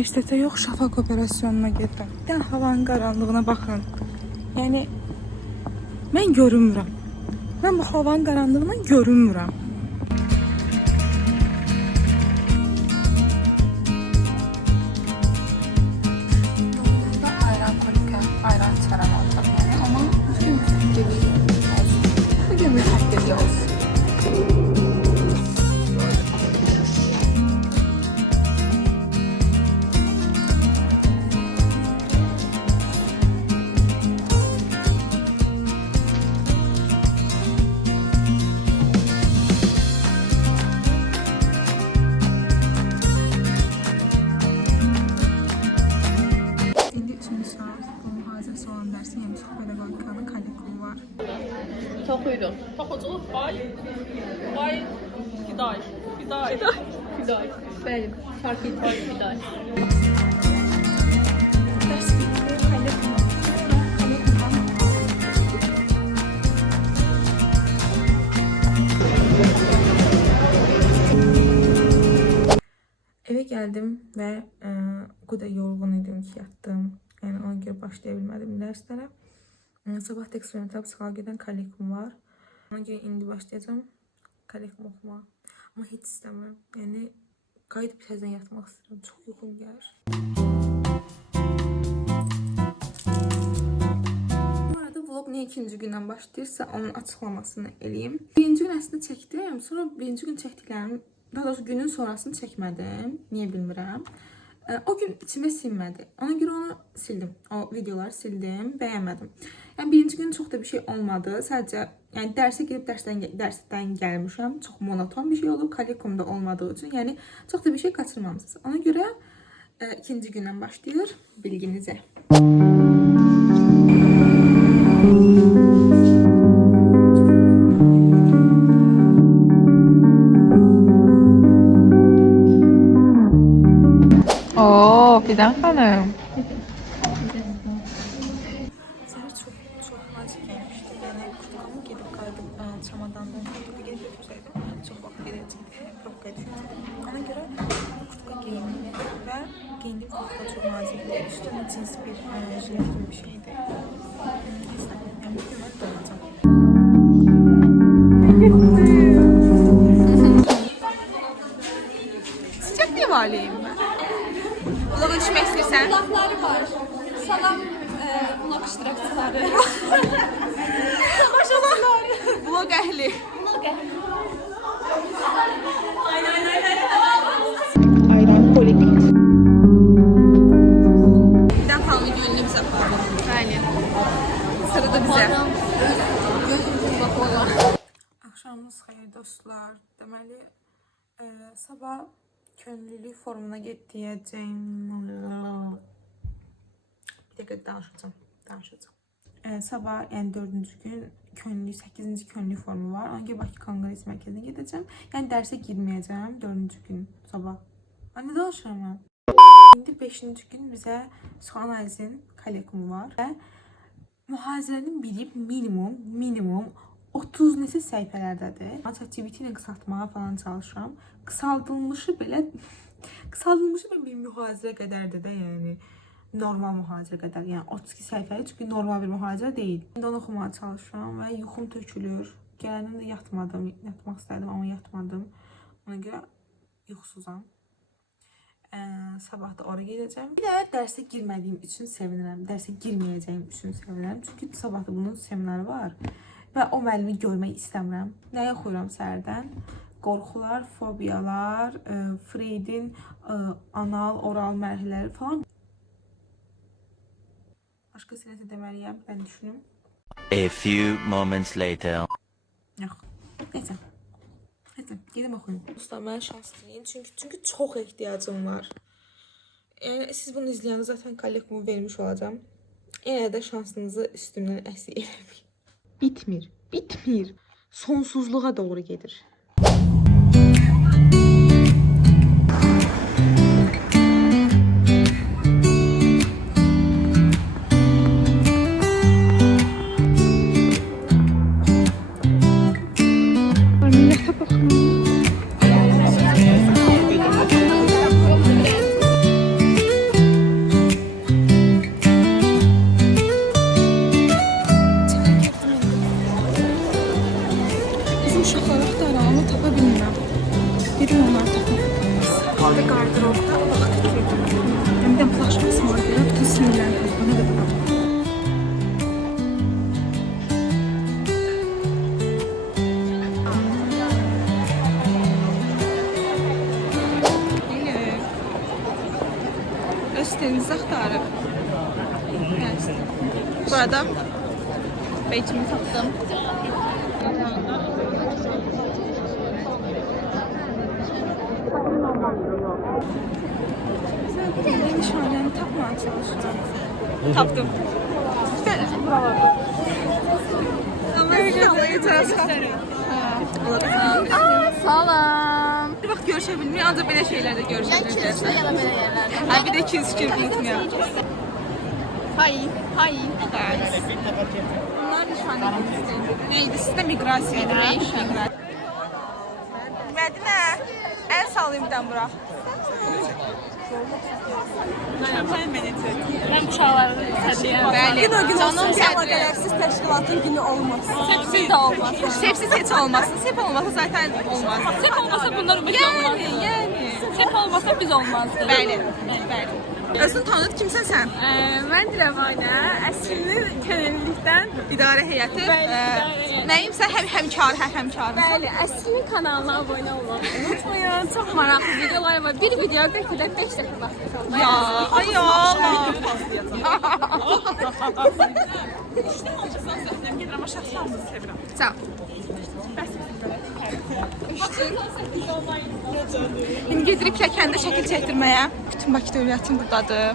universitetə yox, şafaq operasyonuna gedirəm. Bir dənə havanın qaranlığına baxın. Yəni, mən görünmürəm. Mən bu havanın qaranlığından görünmürəm. Burada ayran kolikə, ayran içərəm olacaq yəni. Amma bugün müfəkkəli olsun. Bugün müfəkkəli olsun. Toxuydu. Toxuculuq bay fiday. Bəli, fark etmir fiday. Eve geldim ve o kadar yorgun idim ki yattım. Yani ona göre başlayabilmedim derslere. Sabah da eksperimental psikologiden kollegium var. Ona göre indi başlayacağım kollegium okuma. Ama hiç istemem. Yani qayıdıb təzədən yatmaq istiyorum. Çok uykum gelir. Bu arada vlog niye ikinci gündən başlayırsa onun açıklamasını eləyim. Birinci gün əslində çəkdim. Sonra birinci gün çəkdiklərim, daha doğrusu günün sonrasını çəkmədim. Niye bilmirəm. O gün içime sinmedi. Ona göre onu sildim. O videoları sildim. Beğenmedim. Yani birinci gün çok da bir şey olmadı. Sadece yani derse girip dersten gelmişim. Çok monoton bir şey oldu. Kollegiumda olmadığı için. Yani çok da bir şey kaçırmamışsınız. Ona göre ikinci günden başlıyor. Bilginize. Fidan Hanım. Səhər çox nazik gəlmişdi. Yəni kutukamı gedib qayıdıb çamadandan kutuka gedib götürsəydim. Çox vaxt gedəcəkdi. Probka edəcəkdi. Ona görə kutuka geyindim və giyindim kutuka çox nazikdi. Üstündə cins bir jilet gibi bir şeydi. Neyse, yəni bugün mən dolanacağım. Sıcak diye valiyim ben. Vloga düşmek istersen. Vlogları var. Salam vlog iştirakçıları. Maşallah. Vlog ehli. Vlog ehli. Ayran kolik. Bir daha kalma gününü bize yapalım. Aynen. Sırada bize. Gözümüzün bakola. Akşamınız xeyir dostlar. Deməli, sabah könüllülük forumuna getdiyəcəyim. Bir dəqiqə danışacağım. Sabah, yəni 4-cü gün könüllülük, 8-ci könüllülük forumu var. Ona görə Bakı Konqres Mərkəzinə gedəcəm. Yəni dərsə girməyəcəm 4-cü gün sabah. Nə danışıram mən? İndi 5-ci gün bizə psixoanalizin kollegiumu var və mühazirənin biri minimum 30 neçə səhifələrdədir. ChatGPT ilə qısaltmağa falan çalışıram. Qısaldılmışı belə bir mühazirə qədərdir də, yəni normal mühazirə qədər. Yəni 32 səhifəli, çünki normal bir mühazirə deyil. İndi onu oxumağa çalışıram və yuxum tökülür. Gələndən də yatmadım. Yatmaq istədim, amma yatmadım. Ona görə yuxusuzam. Sabah da oraya gedəcəm. Bir də dərsə girmədiyim üçün sevinirəm. Dərsə girməyəcəyim üçün sevinirəm. Çünki sabah da bunun seminarı var. Və o müəllimi görmək istəmirəm. Nəyə oxuyuram səhərdən? Qorxular, fobiyalar, Freud'in anal, oral mərhələləri falan. Başqa sinəsə deməliyəm, mən düşünüm. A few moments later. Yox, neysə. Gedim oxuyum. Dostlar, mən şanslıyım, çünki çox ehtiyacım var. Yəni, siz bunu izləyəndə zaten kollegiumu vermiş olacağım. Yenə də şansınızı üstümdən əsir eləməyin. Bitmir. Sonsuzluğa doğru gedir. Qardırovda bir də plaşması var görə bütün sinirlərim pozulur. Nə qədər Östenizi axtarıb. Burada beytimi tapdım. Nişanəni tapmaya çalışıram. Tapdım. Ama Salam. bir vaxt görüşə bilmirik, ancaq belə şeylərdə görüşə Keşke biləcəksən. yana belə yerlərdə. Hə, bir də ikinci fikir unutmayaq. Hay, hay. Bunlar nişanəmizdir. Neydi? Sizdə miqrasiya idi. Mədinə, əl salayım bir dənə bura. Ben bu uşaqları təşəyəm. Bəli. Gün o gün olsun, Canım Səma sədri. Qələbsiz təşkilatın günü olmasın. Sepsiz də olmaz. Sepsiz heç olmasın. Sep olmasa zaten olmaz. Sep olmasa bunlar ümumiyyətlə olmaz. Yəni. Sep olmasa biz olmazdı. Bəli. Bəli. Özün tanıt, kimsən sən? Mən Rəvanə, əslində könüllülükdən İdarə heyəti. Bəli, idarə heyəti. Nəyimsə həmkar, həmkarım. Bəli, əslinin kanalına abunə olmağı unutmayın. Çox maraqlı videolar var. Bir video bəlkə də 5 dəqiqə vaxt qalır. Ya, ay Allah. Sağ ol. İndi gedirib pilləkəndə şəkil çəkdirməyə. Bütün Bakı dövlətim buradadır.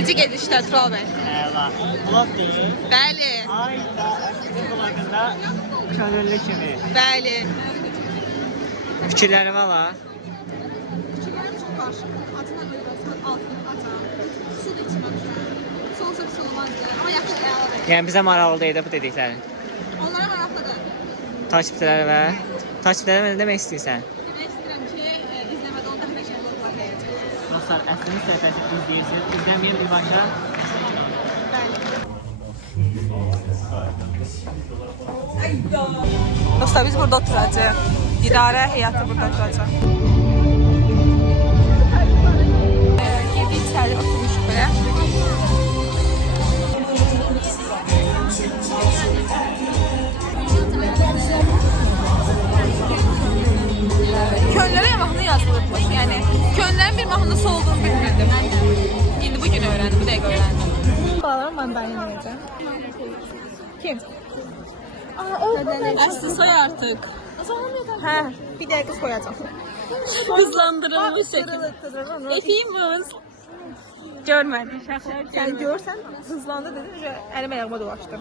Necə gedir işlər Tural bəy? Blok değil. Bəli, Ayda Əfriqin blogunda könüllü kimi. bəli. Fikirləri var ha. Yəni bizə maraqlı deyil də bu dediklərin. Onlara maraqlıdır. Takipçilərə və takipçilərə nə demək istəyirsən? Demək istəyirəm ki, izləmədə 10 dəfə şey vloglar deyəcək. Dostlar, əslini səhifəsini izləyirsiniz. İzləməyən bir başa. Dostlar biz burada oturacağıq. İdarə heyəti burada oturacaq. Girdik içəri oturmuşuq belə. Könüllərə mahnı yazılırmış. Yəni könüllərin bir mahnısı olduğunu bilmirdim. İndi bu gün öyrəndim, bu dəqiqə öyrəndim. Bağlar mandalina yiyəcəm. Kim? Aslı soy artık. Hə, bir dəqiqə koyacağam. Hızlandırılmış Efimiz. Görmədim. Yəni görsən hızlandı dedim, əlim ayağıma dolaşdı.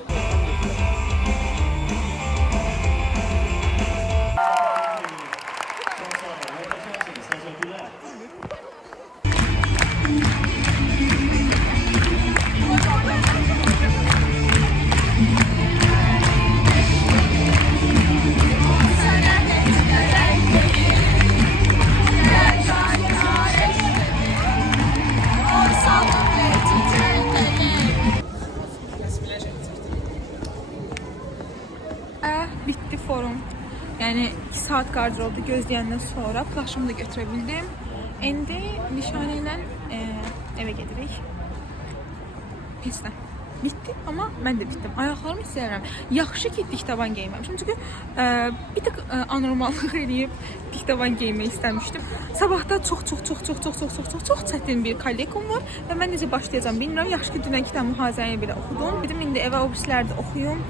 Bitti forum. Yəni 2 saat qarşılığında gözləyəndən sonra plaşımı da götürə bildim. İndi nişanə ilə evə gedirik. Pisdən. Bitti, amma mən də bitdim. Ayaqlarımı hiss edirəm. Yaxşı ki, diktaban geyməmişim. Çünki bir tık anormallıq eləyib diktaban geymək istəmişdim. Sabahda çox çətin bir kollekum var və mən necə başlayacağam bilmirəm. Yaxşı ki, dünənki də mühazirəni belə oxudum. Dedim, indi evə o birisləri də oxuyum.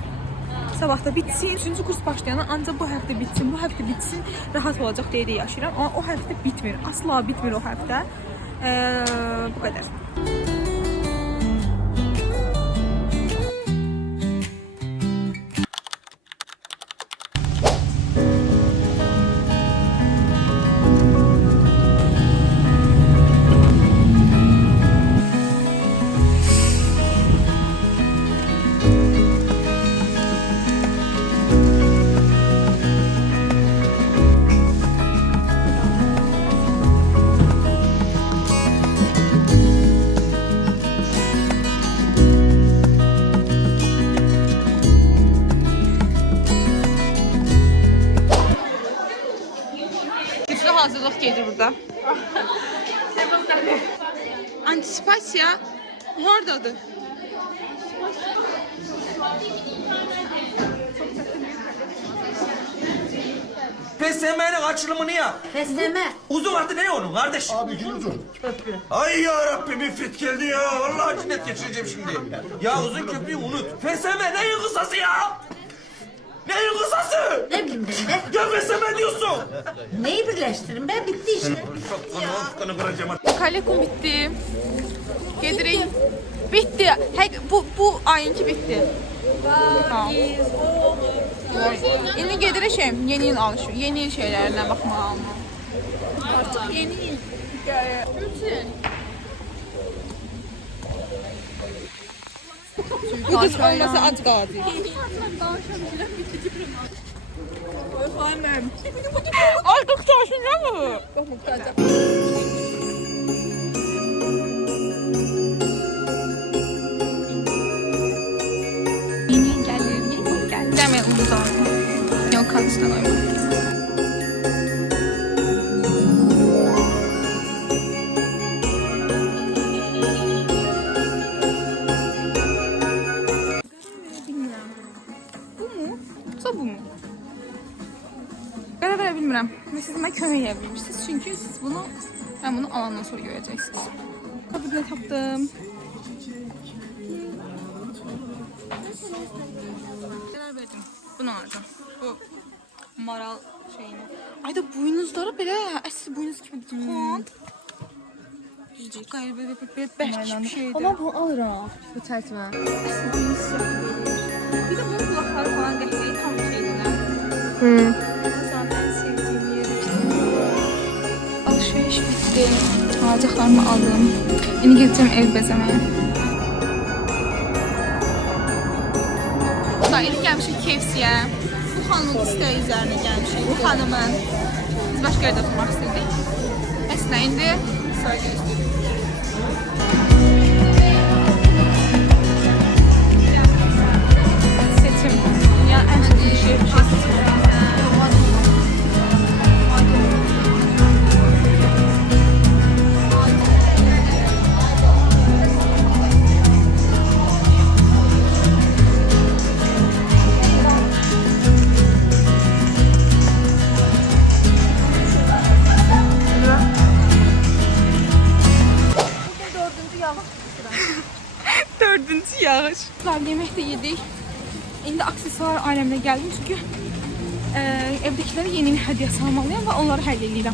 Sabahda bitsin, 3-cü kurs başlayana ancaq bu həftə bitsin, bu həftə bitsin, rahat olacaq deyə yaşayıram. Amma o həftə bitmir, asla bitmir o həftə. Bu qədər. burada. Antisipasiya hardadır? FSM'nin açılımını yap. FSM. Uzun adı ne onun kardeş? Abi ikinci uzun. Ay ya Rabbim ifrit geldi ya. Vallahi cinnet geçireceğim şimdi. Ya uzun köprüyü unut. FSM neyin kısası ya? Neyin kısası? Ne bileyim ben de. Ya FSM diyorsun. Neyi birleştirin be? Bitti işte. Kanı kıracağım. Kalekum bitti. Gedirik. Bitti. Bu ayınki bitti. Tamam. İndi gedirişim. Yeni yıl alışıyor. Yeni yıl şeylerine bakma. Artık yeni yıl. Bu kız olmasa aç qalacaq. Artıq taşınca mı? Yeni gelir, yeni gelir. Demir uzaq. Yok, kalışdan oyma. Yoksa bu mu? Qərar verə bilmirəm. Və siz mənə kömək edə bilirsiniz. Çünki siz bunu, mən bunu alandan sonra görəcəksiniz. Burada tapdım. Qərar verdim. Bunu alacağım. Bu maral şeyini. Ay da buynuzları belə əsl buynuz kimi çıxan. Çok qəribə və bərk bir şeydir. Ama bunu alıram. Bu çərçivə. Əsl buynuz siyahı. Bir də bunun qulaqları falan qəhvəyi tam şeydir. Sonra en sevdiğim yeri. Alışveriş bitti. Alacaklarımı aldım. Yeni gideceğim ev bezemeye. Daha yeni gelmişik KFC'ye. Bu xanımın isteği üzerine gelmişik. Bu xanımın. Biz başka yerde oturmak istedik. Əslində indi sonra gözləyik. Seçim. Ya en sevdiğim şey seçim. Dördüncü yağış. Yemek de yedik. İndi aksesuar alemine geldim çünkü evdekilere yeni bir hediye almalıyım ve onları hədiyyə edirəm.